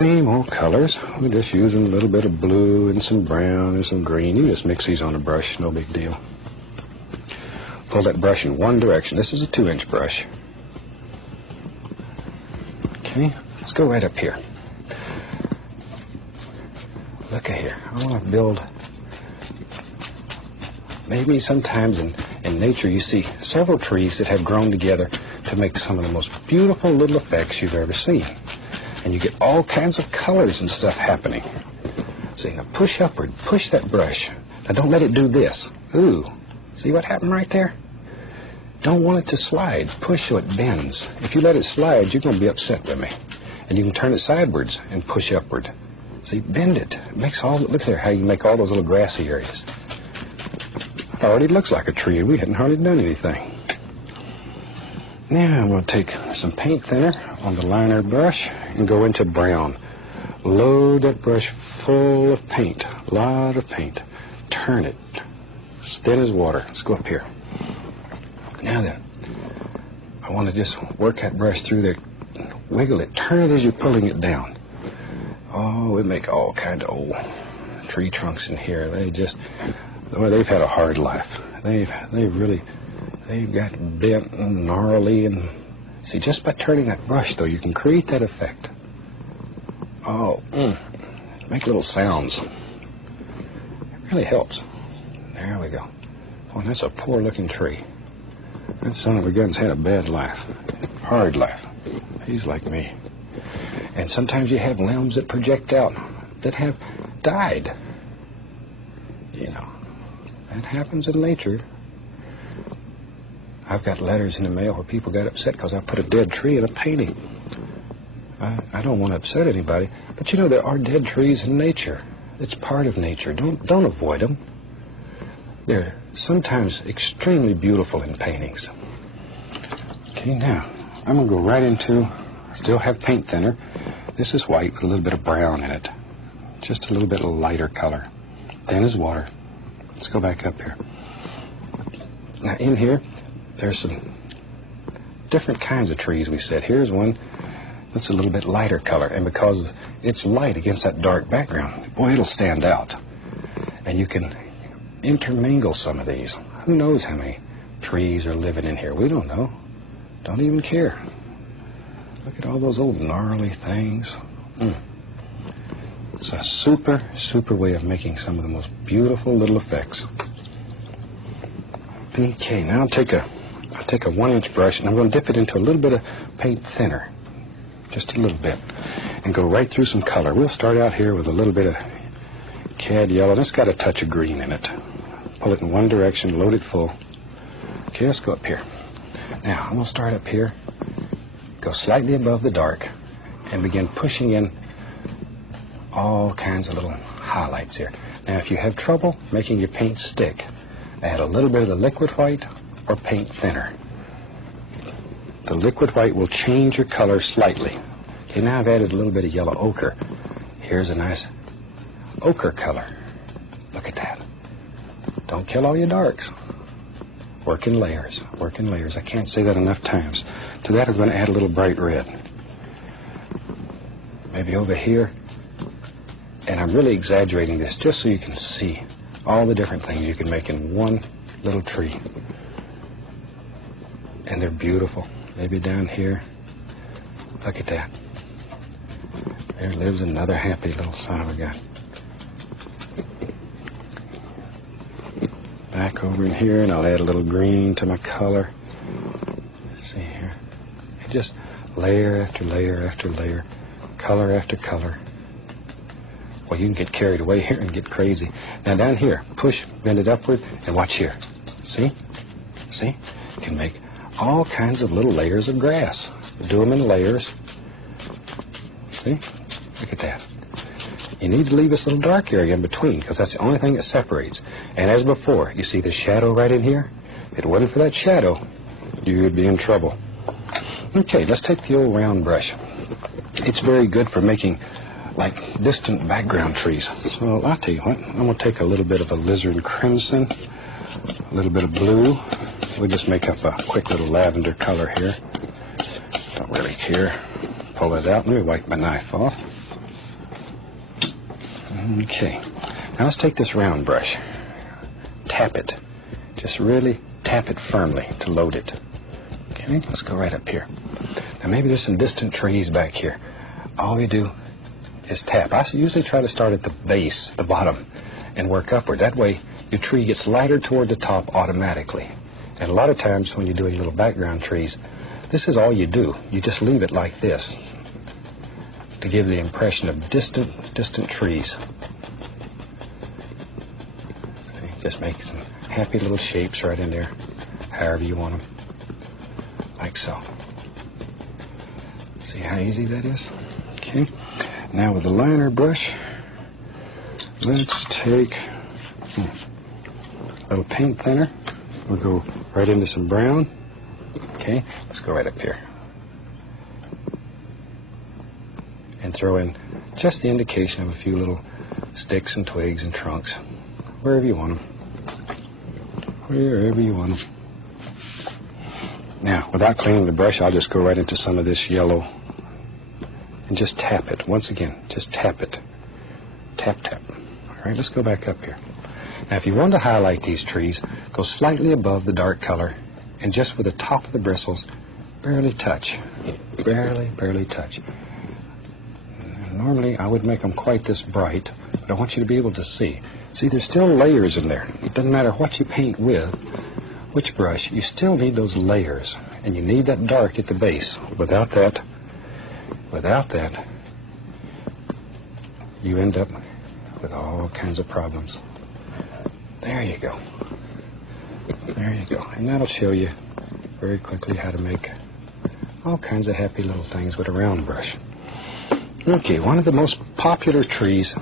Same old colors. We're just using a little bit of blue and some brown and some green. You just mix these on a brush, no big deal. Pull that brush in one direction. This is a 2-inch brush. Okay, let's go right up here. Look at here. I want to build. Maybe sometimes in nature you see several trees that have grown together to make some of the most beautiful little effects you've ever seen. And you get all kinds of colors and stuff happening. See, now push upward, push that brush. Now don't let it do this. Ooh, see what happened right there? Don't want it to slide. Push so it bends. If you let it slide, you're going to be upset with me. And you can turn it sideways and push upward. See, bend it. It makes all, look there how you make all those little grassy areas. It already looks like a tree. We hadn't hardly done anything. Now I'm going to take some paint thinner on the liner brush and go into brown. Load that brush full of paint, a lot of paint. Turn it as thin as water. Let's go up here. Now then, I want to just work that brush through there. Wiggle it, turn it as you're pulling it down. Oh, we make all kind of old tree trunks in here. They just, well, they've had a hard life. They've got bent and gnarly, and see, just by turning that brush though, you can create that effect. Oh, make little sounds. It really helps. There we go. Boy, that's a poor looking tree. That son of a gun's had a bad life, hard life. He's like me. And sometimes you have limbs that project out that have died. You know, that happens in nature. I've got letters in the mail where people got upset because I put a dead tree in a painting. I don't want to upset anybody, but you know, there are dead trees in nature. It's part of nature. Don't avoid them. They're sometimes extremely beautiful in paintings. Okay, now I'm going to go right into, still have paint thinner. This is white with a little bit of brown in it. Just a little bit of lighter color. Thin as water. Let's go back up here. Now in here, there's some different kinds of trees we said. Here's one that's a little bit lighter color, and because it's light against that dark background, boy, it'll stand out. And you can intermingle some of these. Who knows how many trees are living in here? We don't know. Don't even care. Look at all those old gnarly things. It's a super way of making some of the most beautiful little effects. Okay, now I'll take a 1-inch brush and I'm going to dip it into a little bit of paint thinner. Just a little bit. And go right through some color. We'll start out here with a little bit of cad yellow. It's got a touch of green in it. Pull it in one direction, load it full. Okay, let's go up here. Now, I'm going to start up here, go slightly above the dark, and begin pushing in all kinds of little highlights here. Now, if you have trouble making your paint stick, add a little bit of the liquid white or paint thinner. The liquid white will change your color slightly. Okay, now I've added a little bit of yellow ochre. Here's a nice ochre color. Look at that. Don't kill all your darks. Work in layers. Work in layers. I can't say that enough times. To that I'm going to add a little bright red. Maybe over here. And I'm really exaggerating this just so you can see all the different things you can make in one little tree. And they're beautiful. Maybe down here. Look at that. There lives another happy little son of a gun. Back over in here, and I'll add a little green to my color. See here. And just layer after layer after layer, color after color. Well, you can get carried away here and get crazy. Now down here, push, bend it upward, and watch here. See? See? You can make all kinds of little layers of grass. Do them in layers. See? Look at that. You need to leave this little dark area in between because that's the only thing that separates. And as before, you see the shadow right in here? If it wasn't for that shadow, you would be in trouble. Okay, let's take the old round brush. It's very good for making like distant background trees. So I'll tell you what, I'm going to take a little bit of a alizarin crimson, a little bit of blue. We'll just make up a quick little lavender color here. Don't really care. Pull it out. Let me wipe my knife off. Okay, now let's take this round brush. Tap it. Just really tap it firmly to load it. Okay, let's go right up here. Now maybe there's some distant trees back here. All we do is tap. I usually try to start at the base, the bottom, and work upward. That way your tree gets lighter toward the top automatically. And a lot of times when you're doing little background trees, this is all you do. You just leave it like this to give the impression of distant trees. So just make some happy little shapes right in there, however you want them, like so. See how easy that is? Okay. Now with the liner brush, let's take a little paint thinner. We'll go right into some brown. Okay, let's go right up here. And throw in just the indication of a few little sticks and twigs and trunks, wherever you want them. Wherever you want them. Now, without cleaning the brush, I'll just go right into some of this yellow and just tap it. Once again, just tap it. Tap, tap. All right, let's go back up here. Now, if you want to highlight these trees, go slightly above the dark color and just with the top of the bristles, barely touch. Barely touch. Normally, I would make them quite this bright, but I want you to be able to see. See, there's still layers in there. It doesn't matter what you paint with, which brush, you still need those layers, and you need that dark at the base. Without that, you end up with all kinds of problems. There you go. There you go. And that'll show you very quickly how to make all kinds of happy little things with a round brush. Okay, one of the most popular trees